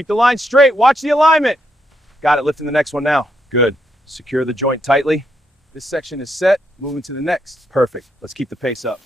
Keep the line straight. Watch the alignment. Got it. Lifting the next one now. Good. Secure the joint tightly. This section is set. Moving to the next. Perfect. Let's keep the pace up.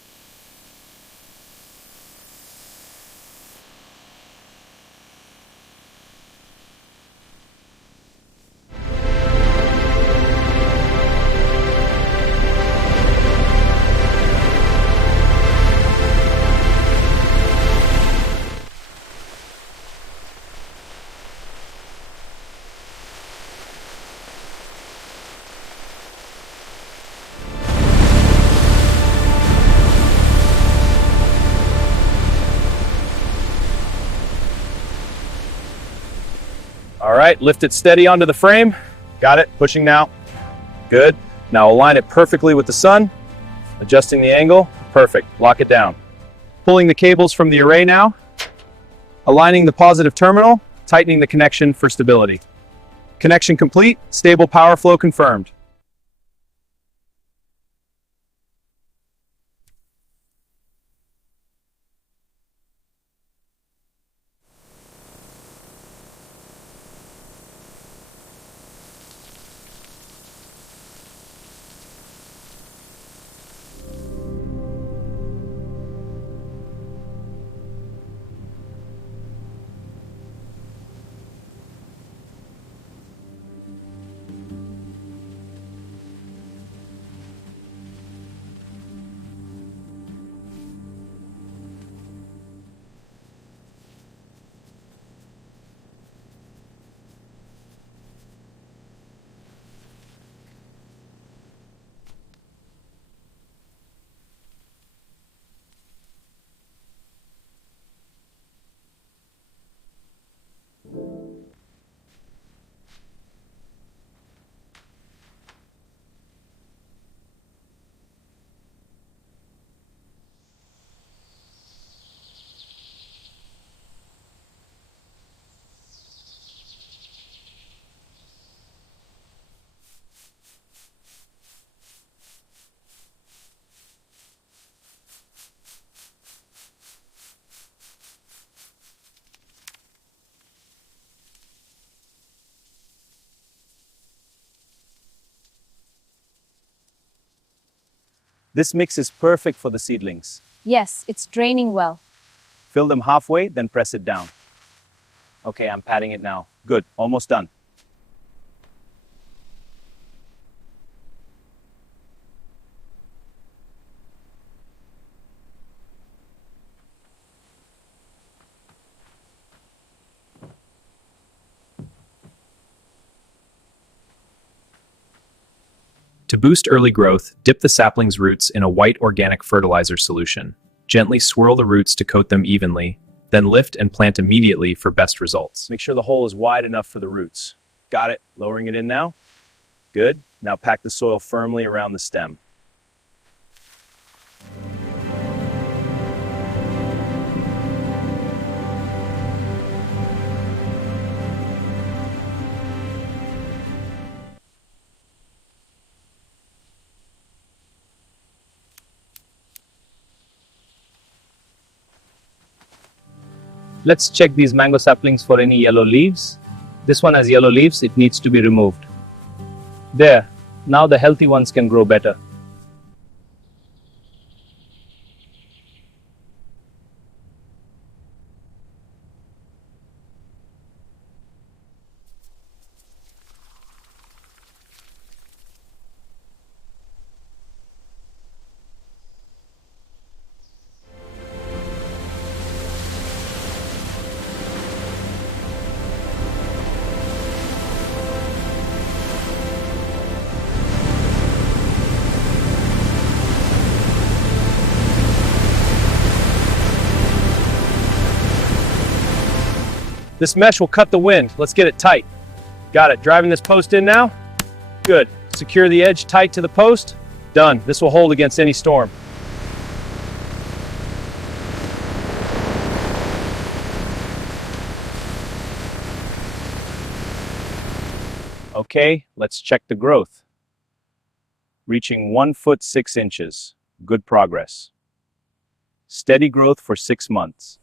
All right, lift it steady onto the frame. Got it, pushing now. Good. Now align it perfectly with the sun. Adjusting the angle, perfect, lock it down. Pulling the cables from the array now. Aligning the positive terminal, tightening the connection for stability. Connection complete, stable power flow confirmed. This mix is perfect for the seedlings. Yes, it's draining well. Fill them halfway, then press it down. Okay, I'm patting it now. Good, almost done. To boost early growth, dip the sapling's roots in a white organic fertilizer solution. Gently swirl the roots to coat them evenly, then lift and plant immediately for best results. Make sure the hole is wide enough for the roots. Got it. Lowering it in now. Good. Now pack the soil firmly around the stem. Let's check these mango saplings for any yellow leaves. This one has yellow leaves, it needs to be removed. There, now the healthy ones can grow better. This mesh will cut the wind. Let's get it tight. Got it. Driving this post in now. Good. Secure the edge tight to the post. Done. This will hold against any storm. Okay, let's check the growth. Reaching 1 foot 6 inches. Good progress. Steady growth for 6 months.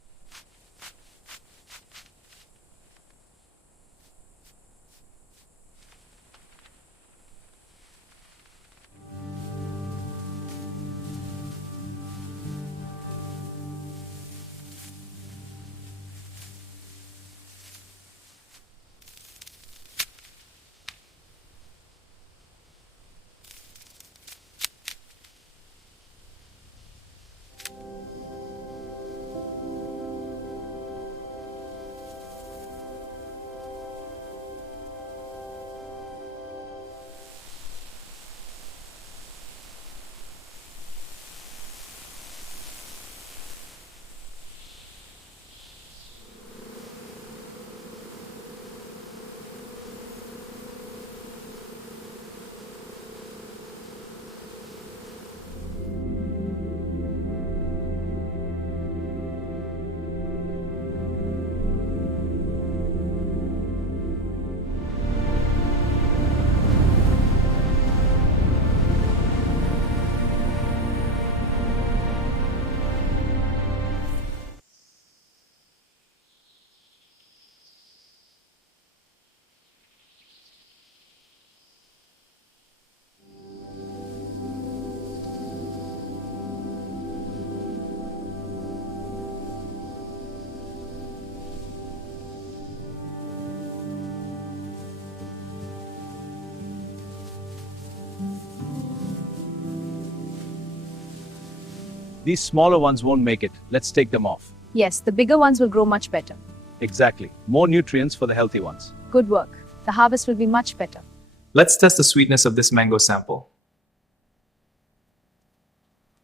These smaller ones won't make it. Let's take them off. Yes, the bigger ones will grow much better. Exactly. More nutrients for the healthy ones. Good work. The harvest will be much better. Let's test the sweetness of this mango sample.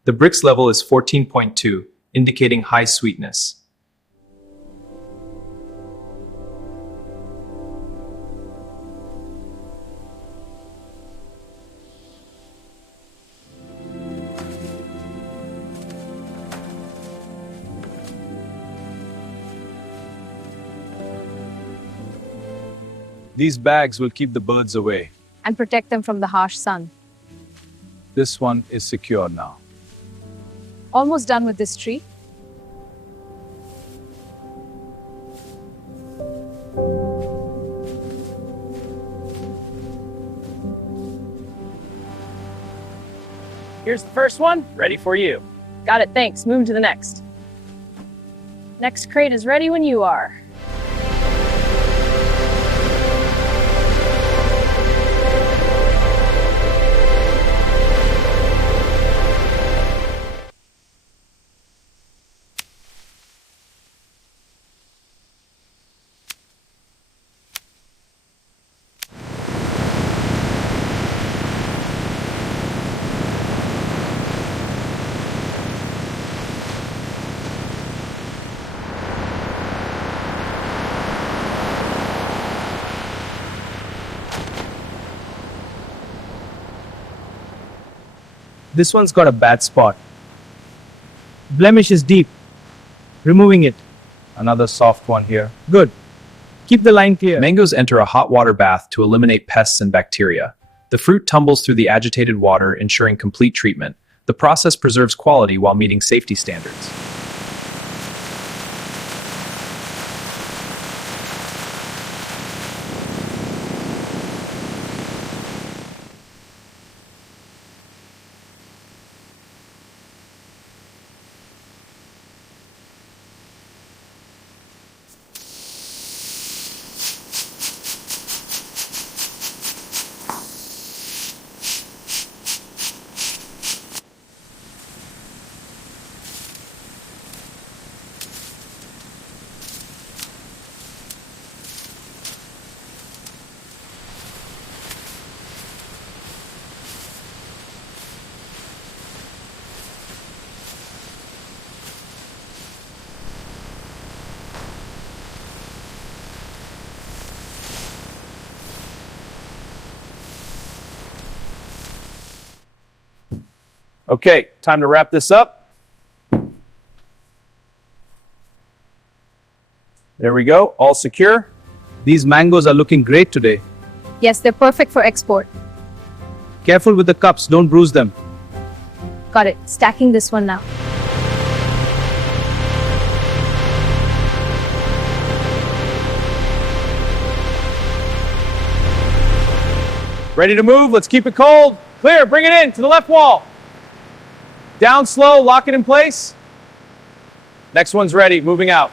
The Brix level is 14.2, indicating high sweetness. These bags will keep the birds away. And protect them from the harsh sun. This one is secure now. Almost done with this tree. Here's the first one, ready for you. Got it, thanks. Moving to the next. Next crate is ready when you are. This one's got a bad spot. Blemish is deep. Removing it. Another soft one here. Good. Keep the line clear. Mangoes enter a hot water bath to eliminate pests and bacteria. The fruit tumbles through the agitated water, ensuring complete treatment. The process preserves quality while meeting safety standards. Okay, time to wrap this up. There we go, all secure. These mangoes are looking great today. Yes, they're perfect for export. Careful with the cups, don't bruise them. Got it. Stacking this one now. Ready to move? Let's keep it cold. Clear, bring it in to the left wall. Down slow, lock it in place. Next one's ready, moving out.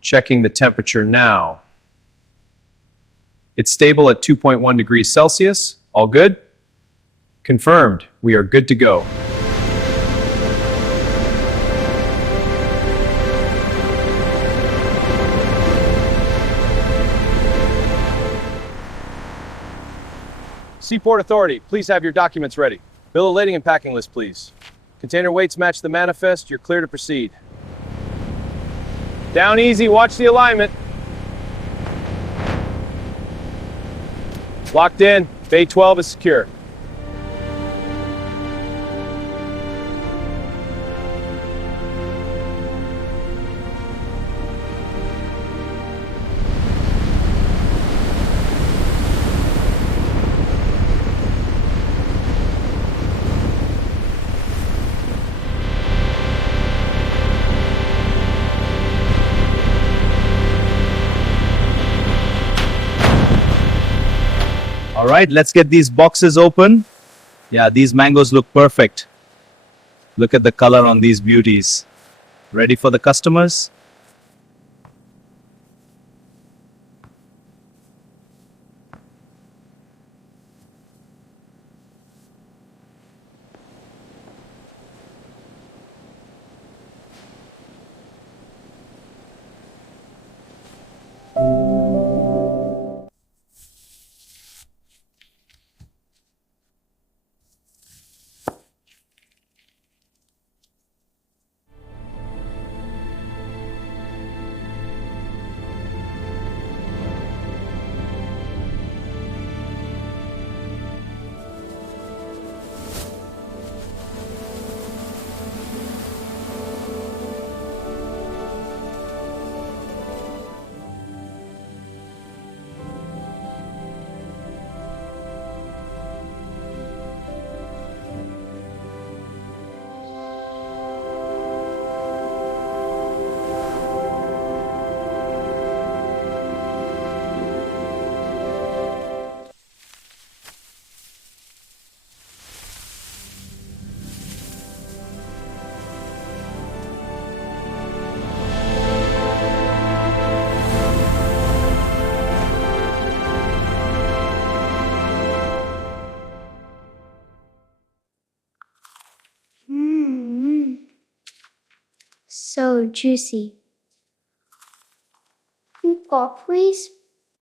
Checking the temperature now. It's stable at 2.1 degrees Celsius. All good? Confirmed. We are good to go. Seaport Authority, please have your documents ready. Bill of lading and packing list, please. Container weights match the manifest. You're clear to proceed. Down easy, watch the alignment. Locked in, Bay 12 is secure. All right, let's get these boxes open. Yeah, these mangoes look perfect. Look at the color on these beauties. Ready for the customers? So juicy. More, please.